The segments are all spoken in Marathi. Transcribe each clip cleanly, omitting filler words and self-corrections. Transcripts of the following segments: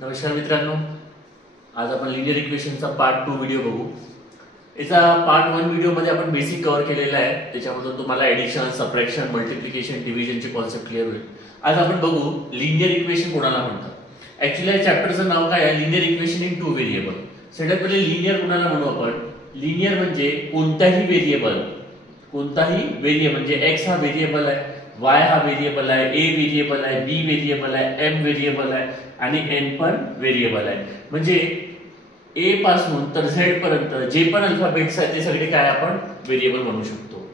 नमस्कार मित्रांनो, आज आपण लिनियर इक्वेशनचा पार्ट 2 व्हिडिओ बघू। याचा पार्ट 1 व्हिडिओमध्ये आपण बेसिक कव्हर केलेला आहे, त्याच्यामधून तुम्हाला एडिशन, सबट्रॅक्शन, मल्टिप्लिकेशन, डिव्हिजनचे कॉन्सेप्ट क्लिअर होईल। आज आपण बघू लिनियर इक्वेशन कोणाला म्हणतात। ऍक्च्युअली या चॅप्टरचं नाव काय आहे? Linear equation in two variable. सगळ्यात पहिले लिनियर कोणाला म्हणू आपण? लिनियर म्हणजे कोणताही व्हेरिएबल म्हणजे x हा व्हेरिएबल आहे, y हा व्हेरिएबल आहे, a व्हेरिएबल आहे, b व्हेरिएबल आहे, m व्हेरिएबल आहे आणि n पण व्हेरिएबल आहे। म्हणजे a पासून तर z पर्यंत जे पण अल्फाबेट्स आहेत ते सगळे काय आपण व्हेरिएबल म्हणू शकतो।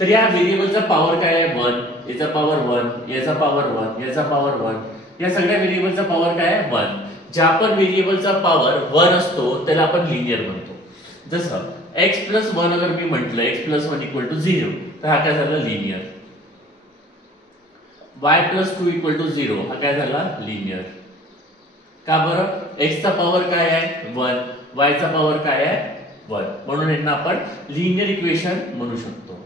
तर या व्हेरिएबलचा पॉवर काय आहे? 1, याचा पॉवर 1, याचा पॉवर 1, याचा पॉवर 1, या सगळ्या व्हेरिएबलचा पॉवर काय आहे? 1। ज्या पण व्हेरिएबलचा पॉवर 1 असतो त्याला आपण लिनियर म्हणतो। जसं x + 1 अगर मी म्हटलं x + 1 = 0 तर हा काय झाला? लिनियर। y + 2 = 0 हा काय झाला? लिनियर। का बरं? x चा पॉवर काय आहे? 1, y चा पॉवर काय आहे? 1, म्हणून यांना आपण लिनियर इक्वेशन म्हणू शकतो।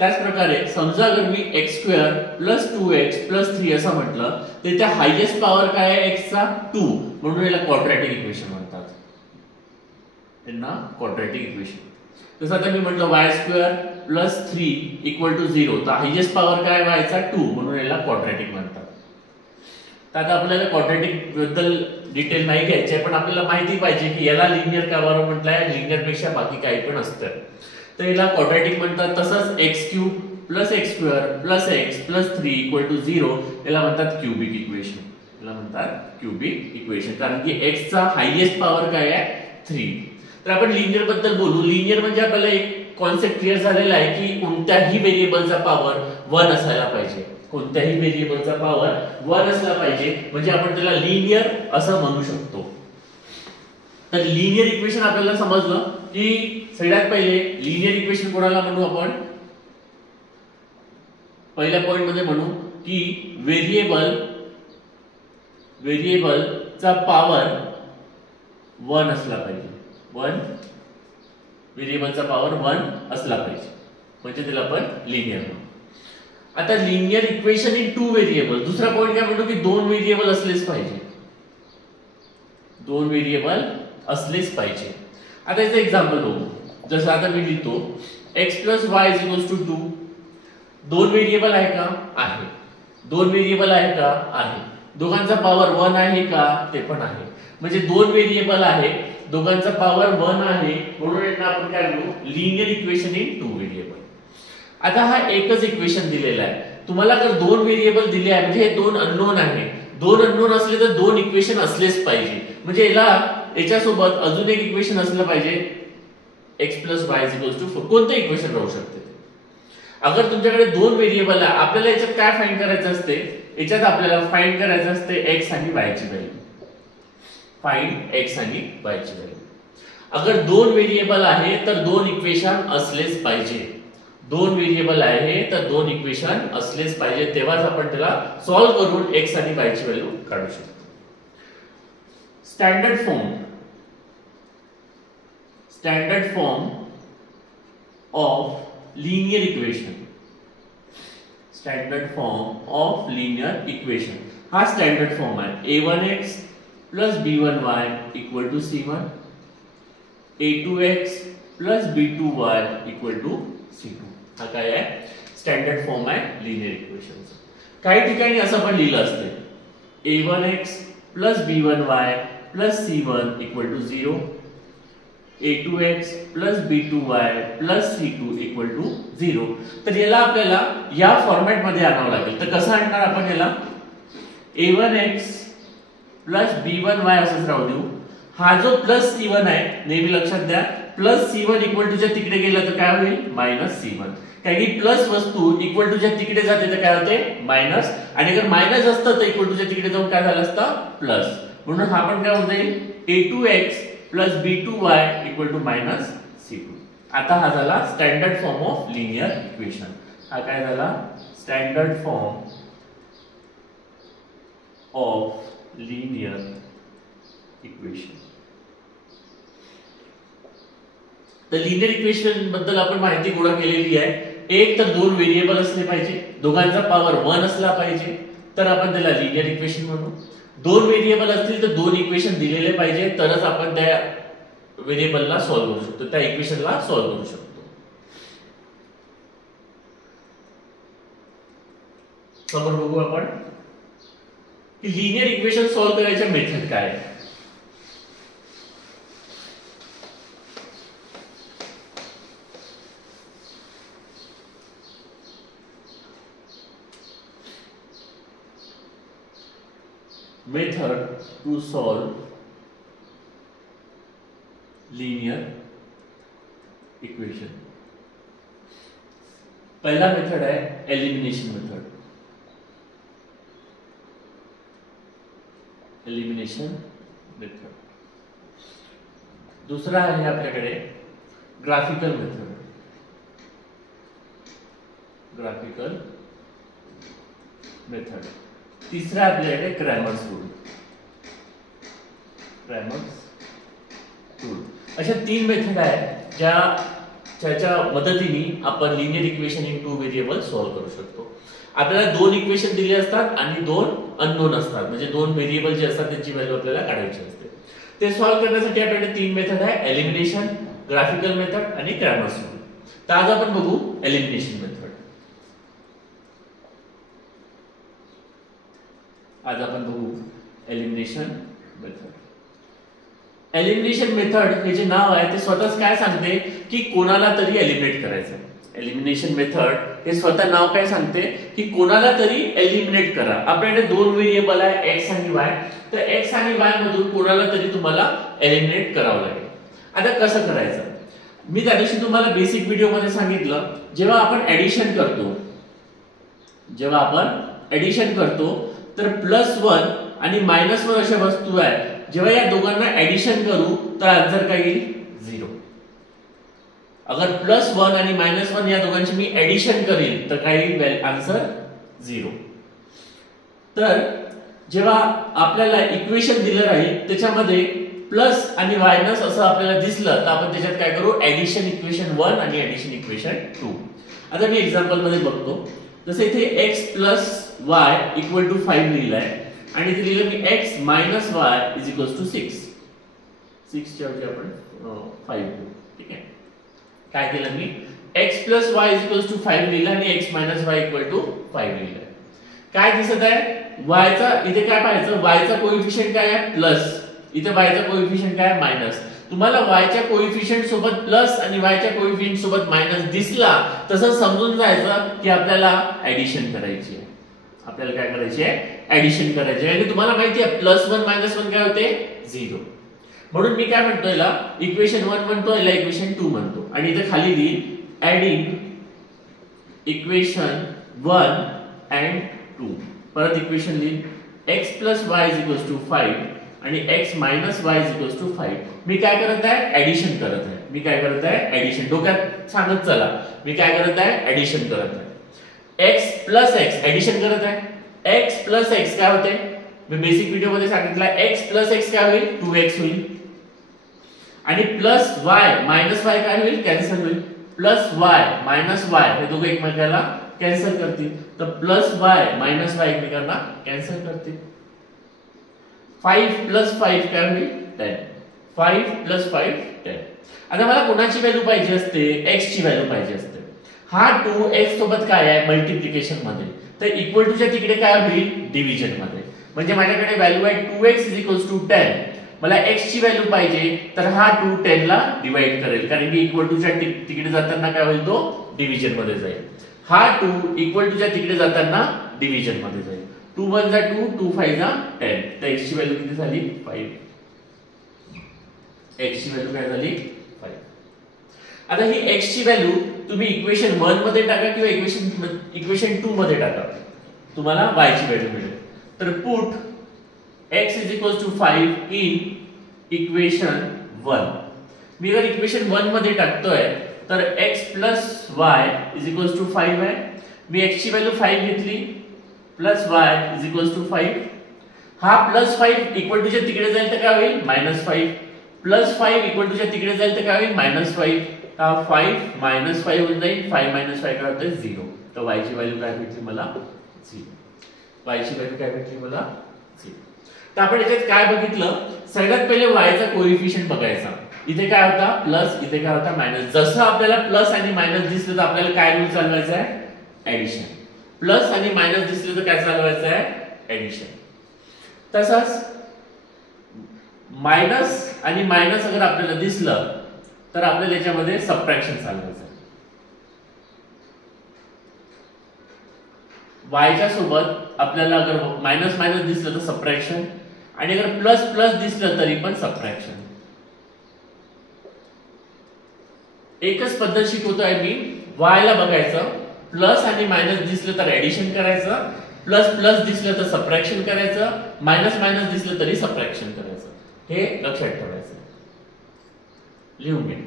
त्याच प्रकारे समजा अगर मी x² + 2x + 3 असं म्हटलं तर त्या हायेस्ट पॉवर काय आहे? x चा 2, म्हणून याला क्वाड्रॅटिक इक्वेशन म्हणतात। जसं आता मी म्हटलं y² + 3 = 0 तर हायेस्ट पॉवर काय y चा 2, म्हणून याला क्वाड्रॅटिक म्हणतात। तर आता आपल्याला क्वाड्रॅटिक बद्दल डिटेल नाही घ्यायचे, पण आपल्याला माहिती पाहिजे की याला लिनियर का बरं म्हटलंय? लिनियर पेक्षा बाकी काही पण असतं तर याला क्वाड्रॅटिक म्हणतात। तसंच x³ + x² + x + 3 = 0 याला म्हणतात क्यूबिक इक्वेशन। कारण की x चा हायेस्ट पॉवर काय आहे? 3। तर आपण लिनियर बद्दल बोलू। लिनियर म्हणजे आपल्याला एक कॉन्सेप्ट क्लिअर झालेला आहे की कोणत्याही व्हेरिएबलचा पॉवर 1 असायला पाहिजे। म्हणजे आपण त्याला लिनियर असं म्हणू शकतो। तर लिनियर इक्वेशन आपल्याला समजलं की सगळ्यात पहिले लिनियर इक्वेशन कोणाला म्हणू आपण? पहिल्या पॉइंट मध्ये म्हणू की व्हेरिएबलचा पॉवर 1 असला पाहिजे। व्हेरिएबलचा पॉवर 1 असला पाहिजे म्हणजे त्याला आपण लिनियर म्हणू। आता linear equation in two variable, दुसरा पॉइंट काय म्हणतो की 2 व्हेरिएबल असलेच पाहिजे। आता याचं एक्झाम्पल बघू। जसं आता मी लिहितो x + y = 2। 2 व्हेरिएबल आहे का? आहे। 2 व्हेरिएबल आहे का? आहे। दोघांचा पॉवर 1 आहे का? ते पण आहे। म्हणजे 2 व्हेरिएबल आहे, दोघांचा पॉवर 1 आहे, म्हणून यांना आपण काय म्हणू? Linear equation in two variable. आता हा एकच इक्वेशन दिलेला आहे। तुम्हाला जर 2 व्हेरिएबल दिले आहे म्हणजे हे 2 अननोन आहे। 2 अननोन असले तर 2 इक्वेशन असलेच पाहिजे। म्हणजे याच्यासोबत अजून एक इक्वेशन असलं पाहिजे x + y = 4। कोणतं इक्वेशन राहू शकते? अगर तुमच्याकडे 2 व्हेरिएबल आहे, आपल्याला याच्यात काय फाइंड करायचं असते? याच्यात आपल्याला फाइंड करायचं असते x आणि y ची व्हॅल्यू। अगर 2 व्हेरिएबल आहे तर 2 इक्वेशन असलेच पाहिजे। 2 व्हेरिएबल आहे तर 2 इक्वेशन असलेच पाहिजे, तेव्हाच आपण त्याला सॉल्व्ह करून x आणि y ची व्हॅल्यू काढू शकतो। Standard form of linear equation हा स्टँडर्ड फॉर्म आहे। a1x + b1y = c1, a2x + b2y = c2 हा काय आहे? स्टँडर्ड फॉर्म आहे लिनियर इक्वेशनचा। काही ठिकाणी असं पण लिहिलं असते a1x + b1y + c1 = 0, a2x + b2y + c2 = 0। तर याला आपल्याला या फॉर्मॅट मध्ये आणावं लागेल। तर कसं आणणार आपण याला? a1x + b1y असंच राहू देऊ। हा जो +c1 आहे नेहमी लक्षात द्या, +c1 = च्या तिकडे गेला तर काय होईल? -c1। कारण की प्लस वस्तू = च्या तिकडे जाते तर काय होते? मायनस, आणि अगर मायनस असतं तर = च्या तिकडे जाऊन काय झालं असतं? प्लस। म्हणून हा पण काय होते? a2x + b2y = -c2। आता हा झाला standard form of linear equation. हा काय झाला? Standard form of linear equation. तर लिनियर इक्वेशन बद्दल आपण माहिती गोळा केलेली आहे। एक तर 2 व्हेरिएबल असले पाहिजे, दोघांचा पॉवर 1 असला पाहिजे, तर आपण त्याला लिनियर इक्वेशन म्हणू. दोन व्हेरिएबल असतील तर दोन इक्वेशन दिलेले पाहिजे तरच आपण त्या व्हेरिएबलला सॉल्व्ह करू शकतो, त्या इक्वेशनला सॉल्व्ह करू शकतो. समोर बघू आपण की लिनियर इक्वेशन सॉल्व्ह करायच्या मेथड काय आहे. Method to solve linear equation. पहला मेथड है एलिमिनेशन मेथड. Elimination method. दूसरा आहे आपल्याकडे ग्राफिकल मेथड. Graphical method. तीसरा आपल्याकडे क्रॅमर्स रूल. Cramer's rule. अशा तीन मेथड आहेत ज्याच्या मदतीने आपण linear equation in two variable solve करू शकतो. आपल्याला दोन इक्वेशन दिले असतात आणि दोन अननोन असतात, म्हणजे दोन व्हेरिएबल जे असतात त्यांची व्हॅल्यू आपल्याला काढायची असते. ते सॉल्व्ह करण्यासाठी आपल्याकडे तीन मेथड आहे, एलिमिनेशन, ग्राफिकल मेथड आणि क्रॅमर्स रूल. तर आज आपण बघू एलिमिनेशन मेथड. आज आपण बघू एलिमिनेशन मेथड. एलिमिनेशन मेथड हे जे नाव आहे ते स्वतःच काय सांगते की कोणाला तरी एलिमिनेट करायचं. एलिमिनेशन मेथड हे स्वतः नाव काय सांगते की कोणाला तरी एलिमिनेट करा. आपल्याकडे दोन व्हेरिएबल आहे x आणि y, तर x आणि y मधून कोणाला तरी तुम्हाला एलिमिनेट करावं लागेल. आता कसं करायचं मी त्या दिवशी तुम्हाला बेसिक व्हिडिओ मध्ये सांगितलं. जेव्हा आपण ऍडिशन करतो तर +1 आणि -1 अशा वस्तू आहेत. जेव्हा या दोघांना ऍडिशन करू तर आन्सर काय येईल 0. अगर +1 आणि -1 या दोघांची मी ऍडिशन करेल तर काय येईल आन्सर 0. तर जेव्हा आपल्याला इक्वेशन दिलं राहील त्याच्यामध्ये प्लस आणि मायनस असं आपल्याला दिसलं तर आपण त्याच्यात काय करू, ऍडिशन इक्वेशन 1 आणि ऍडिशन इक्वेशन 2. आता मी एक्झाम्पल मध्ये बघतो. जसं इथे x + y = 5 लिहिलंय आणि इथे लिहिलं मी x - y = 6. 6 च्या ऐवजी आपण 5 घेऊ. ठीक आहे. काय केलं मी x + y = 5 लिहिलं आणि x - y = 5 लिहिलं. काय दिसत आहे y चा इथे काय पाहायचं, y चा कोएफिशिएंट काय आहे प्लस, इथे y चा कोएफिशिएंट काय आहे मायनस. तुम्हाला y च्या कोएफिशिएंट सोबत प्लस आणि y च्या कोएफिशिएंट सोबत मायनस दिसला तसं समजून जायचं की आपल्याला ऍडिशन करायची आहे. आपल्याला काय करायची आहे, ऍडिशन करायची आहे. आणि तुम्हाला माहिती आहे +1 - 1 काय होते 0. म्हणून मी काय म्हणतो याला इक्वेशन 1 म्हणतो, याला इक्वेशन 2 म्हणतो. आणि इथे खाली लिही ऍडिंग इक्वेशन 1 and 2. परत इक्वेशन लिही x + y = 5 आणि x - y = 5. मी काय करत आहे, ऍडिशन करत आहे. मी काय करत आहे, ऍडिशन. डोक्यात सांगत चला मी काय करत आहे, ऍडिशन करत आहे. x + x ऍडिशन करत आहे. x + x काय होते, मी बेसिक व्हिडिओ मध्ये सांगितलं x + x काय होईल 2x होईल. आणि +y - y काय होईल, कॅन्सल होईल. +y - y हे दोघे एकमेकांना कॅन्सल करतील. तर +y - y एकमेकांना कॅन्सल करतील. 5 + 5 काय होईल 10. 5 + 5 10. आता मला कोणाची व्हॅल्यू पाहिजे असते, x ची व्हॅल्यू पाहिजे असते. हा 2x सोबत काय आहे मल्टिप्लिकेशन मध्ये, तर इक्वल टू च्या तिकडे काय होईल डिव्हिजन मध्ये. म्हणजे माझ्याकडे व्हॅल्यू आहे 2x = 10. मला x ची व्हॅल्यू पाहिजे तर हा 2 10 ला डिवाइड करेल, कारण की इक्वल टू च्या तिकडे जाताना काय होईल तो डिव्हिजन मध्ये जाईल. हा 2 इक्वल टू च्या तिकडे जाताना डिव्हिजन मध्ये जाईल. 2 1 = 2, 2 5 = 10. तर x ची व्हॅल्यू किती झाली 5. x ची व्हॅल्यू काय झाली 5. आता ही x ची व्हॅल्यू तुम्ही इक्वेशन 1 मध्ये टाका किंवा इक्वेशन 2 मध्ये टाका, तुम्हाला y ची व्हॅल्यू मिळेल. तर पुट x = 5 इन इक्वेशन 1. मी जर इक्वेशन 1 मध्ये टाकतोय तर x + y = 5 आहे. मी x ची व्हॅल्यू 5 घेतली +y = 5. हा +5 इक्वल टू च्या तिकडे जाईल तर काय होईल -5. +5 इक्वल टू च्या तिकडे जाईल तर काय होईल -5. 5 - 5 होऊन जाईल. 5 - 5 काय होतं 0. तर y ची व्हॅल्यू काय भेटली मला 0. y ची व्हॅल्यू काय भेटली मला 0. तर आपण याच्यात काय बघितलं, सगळ्यात पहिले y चा कोएफिशियंट बघायचा. इथे काय होता प्लस, इथे काय होता मायनस. जसं आपल्याला प्लस आणि मायनस दिसलं तर आपल्याला काय रूल चालवायचा आहे, ऍडिशन. प्लस आणि मायनस दिसलं तर काय चालवायचं आहे, ऍडिशन. तसंच मायनस आणि मायनस अगर आपल्याला दिसलं तर आपल्याला याच्यामध्ये सबट्रॅक्शन चालवायचं आहे. y च्या सोबत आपल्याला अगर मायनस मायनस दिसलं तर सबट्रॅक्शन, आणि अगर प्लस प्लस दिसलं तरी पण सबट्रॅक्शन. एकच पद्धत शिकवतोय मी. y ला बघायचं, प्लस आणि मायनस दिसलं तर ऍडिशन करायचं, प्लस प्लस दिसलं तर सबट्रॅक्शन करायचं, मायनस मायनस दिसलं तरी सबट्रॅक्शन करायचं. हे लक्षात ठेवायचं. लिहून घ्या.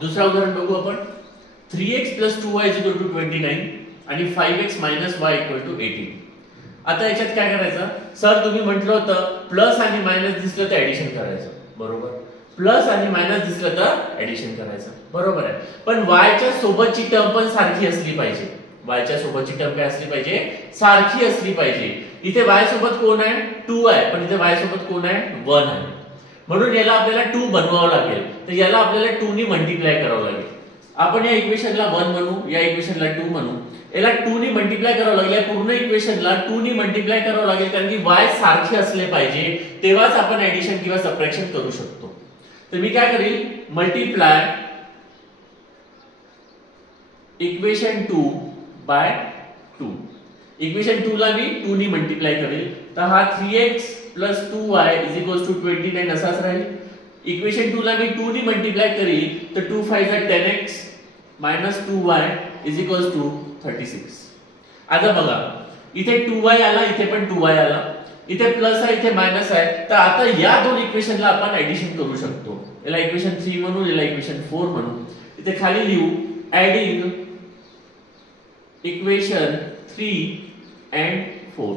दुसरा उदाहरण बघू आपण. 3x + 2y = 29 आणि 5x - y = 18. आता याच्यात काय करायचं, सर तुम्ही म्हटलं होतं प्लस आणि मायनस दिसलं तर ऍडिशन करायचं, बरोबर. प्लस आणि मायनस दिसलं तर ऍडिशन करायचं, बरोबर आहे. पण y च्या सोबतची टर्म पण सारखी असली पाहिजे. y च्या सोबतची टर्म काय असली पाहिजे, सारखी असली पाहिजे. इथे y सोबत कोण आहे, 2 आहे, पण इथे y सोबत कोण आहे, 1 आहे. म्हणून याला आपल्याला 2 बनवावं लागेल. तर याला आपल्याला 2 नी मल्टिप्लाय करावं लागेल. आपण या इक्वेशनला 1 म्हणू, या इक्वेशनला 2 म्हणू. याला 2 नी मल्टिप्लाय करावं लागेल. या पूर्ण इक्वेशनला 2 नी मल्टिप्लाय करावं लागेल, कारण की y सारखे असले पाहिजे, तेव्हाच आपण ऍडिशन किंवा सबट्रॅक्शन करू शकतो. तर मी काय करील, मल्टिप्लाय इक्वेशन 2 बाय 2. इक्वेशन 2 ला मी 2 नी मल्टिप्लाय करेल. तर हा 3x + 2y = 29 असाच राहील. इक्वेशन 2 ला मी 2 नी मल्टिप्लाय करेल तर 2 5 = 10x - 2y = 36. आता बघा, इथे 2y आला, इथे पण 2y आला, इथे प्लस आहे, इथे मायनस आहे. तर आता या दोन इक्वेशनला आपण ऍडिशन करू शकतो. याला इक्वेशन 3 म्हणू, याला इक्वेशन 4 म्हणू. इथे खाली लिहू adding equation 3 and 4.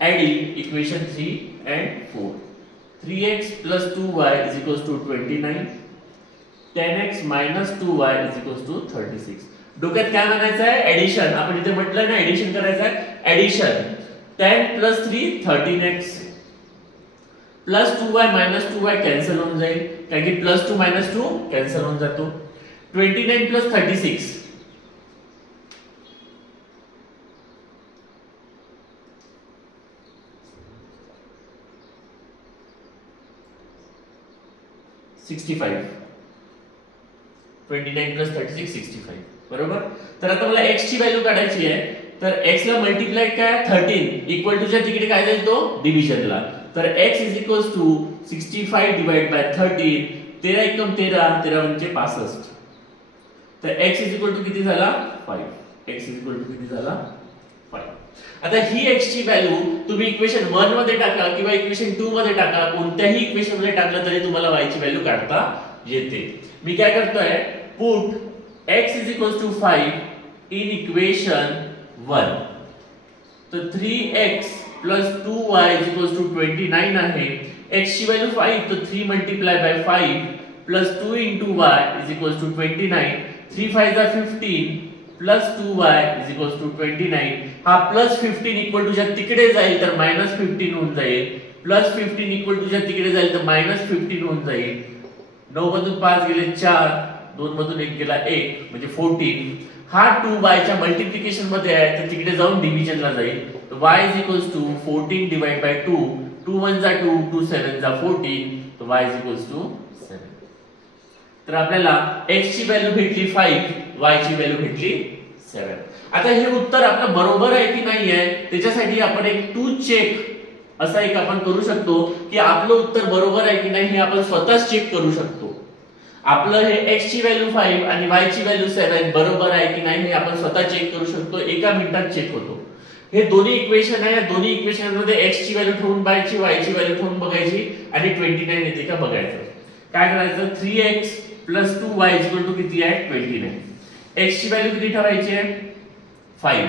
Adding equation 3 and 4. 3x + 2y = 29, 10x - 2y = 36. डोक्यात काय म्हणायचं आहे, ऍडिशन. आपण इथे म्हटलं ना ऍडिशन करायचं आहे, addition. 10 + 3 13x + 2y - 2y cancel होऊन जाईल, कारण की +2 - 2 कॅन्सल होऊन जातो. 29 + 36 65. 29 + 36 65, बरोबर. तर आता मला x ची व्हॅल्यू काढायची आहे. तर x ला मल्टिप्लाय काय 13 इक्वल टू च्या तिकडे काय जाईल तो डिव्हिजनला. तर x = 65 डिवाइड बाय 13. 13 एकम 13, 13 म्हणजे 65. तर x = किती झाला 5. x = किती झाला 5. आता ही x ची व्हॅल्यू तुम्ही इक्वेशन 1 मध्ये टाका किंवा इक्वेशन 2 मध्ये टाका, कोणत्याही इक्वेशन मध्ये टाकलं तरी तुम्हाला y ची व्हॅल्यू काढता येते. मी काय करतोय, पुट x = 5 इन इक्वेशन 1. तर 3x + 2y = 29 आहे. x ची व्हॅल्यू 5, तर 3 × 5 + 2 × y = 29. 3 5 = 15 + 2y = 29. हा +15 इक्वल टू च्या तिकडे जाईल तर -15 होऊन जाईल. +15 इक्वल टू च्या तिकडे जाईल तर -15 होऊन जाईल. 9 मधून 5 गेले 4, 2 मधून 1 गेला 1, म्हणजे 14. हा 2y च्या मल्टिप्लिकेशन मध्ये आहे, तर तिकडे जाऊन डिव्हिजनला जाईल. तर y = 14 डिवाइड बाय 2. 2 1 = 2, 2 7 = 14. तर y = 7. तर आपल्याला x ची व्हॅल्यू भेटली 5, y ची व्हॅल्यू भेटली 7. आता हे उत्तर आपलं बरोबर आहे की नाही आहे त्याच्यासाठी आपण एक टू चेक असा एक आपण करू शकतो की आपलं उत्तर बरोबर आहे की नाही हे आपण स्वतःच चेक करू शकतो. आपलं हे x ची व्हॅल्यू 5 आणि y ची व्हॅल्यू 7 बरोबर आहे की नाही हे आपण स्वतः चेक करू शकतो. एका मिनिटात चेक होतो. हे दोन्ही इक्वेशन आहे, या दोन्ही इक्वेशन मध्ये x ची व्हॅल्यू ठेवून पाहायची, y ची व्हॅल्यू ठेवून बघायची आणि 29 येते का बघायचं. काय करायचं, 3x + 2y = किती आहे 29. x ची व्हॅल्यू किती ठेवायची आहे 5,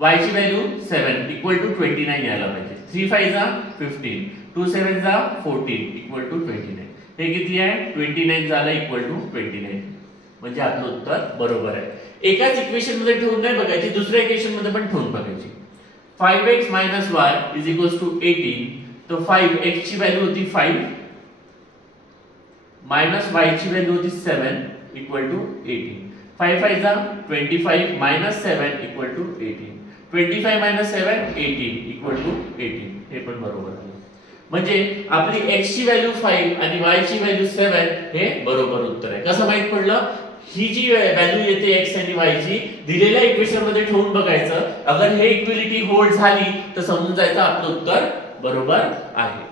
y ची व्हॅल्यू 7 = 29 यायला पाहिजे. 3 5 = 15, 2 7 = 14 = 29. हे किती आहे 29 झालं इक्वल टू 29, म्हणजे आपलं उत्तर बरोबर आहे. एकाच इक्वेशन मध्ये ठेवून नाही बघायची, दुसऱ्या इक्वेशन मध्ये पण ठेवून बघायची. 5x - y is equals to 18. तो 5x ची व्हॅल्यू होती 5 मायनस y ची व्हॅल्यू होती 7 इक्वल टू 18. 5 5 जा 25 minus 7 equal to 18. 25 minus 7 18 equal to 18. हे पण बरोबर आहे. म्हणजे आपली x ची व्हॅल्यू 5 आणि y ची व्हॅल्यू 7 हे बरोबर उत्तर आहे. कसं माहित पडलं? ही जी व्हॅल्यू येते x आणि y ची दिलेल्या इक्वेशन मध्ये ठेवून बघायचं. अगर हे इक्विलिटी होल्ड झाली तर समजून जायचं आपलं उत्तर बरोबर आहे.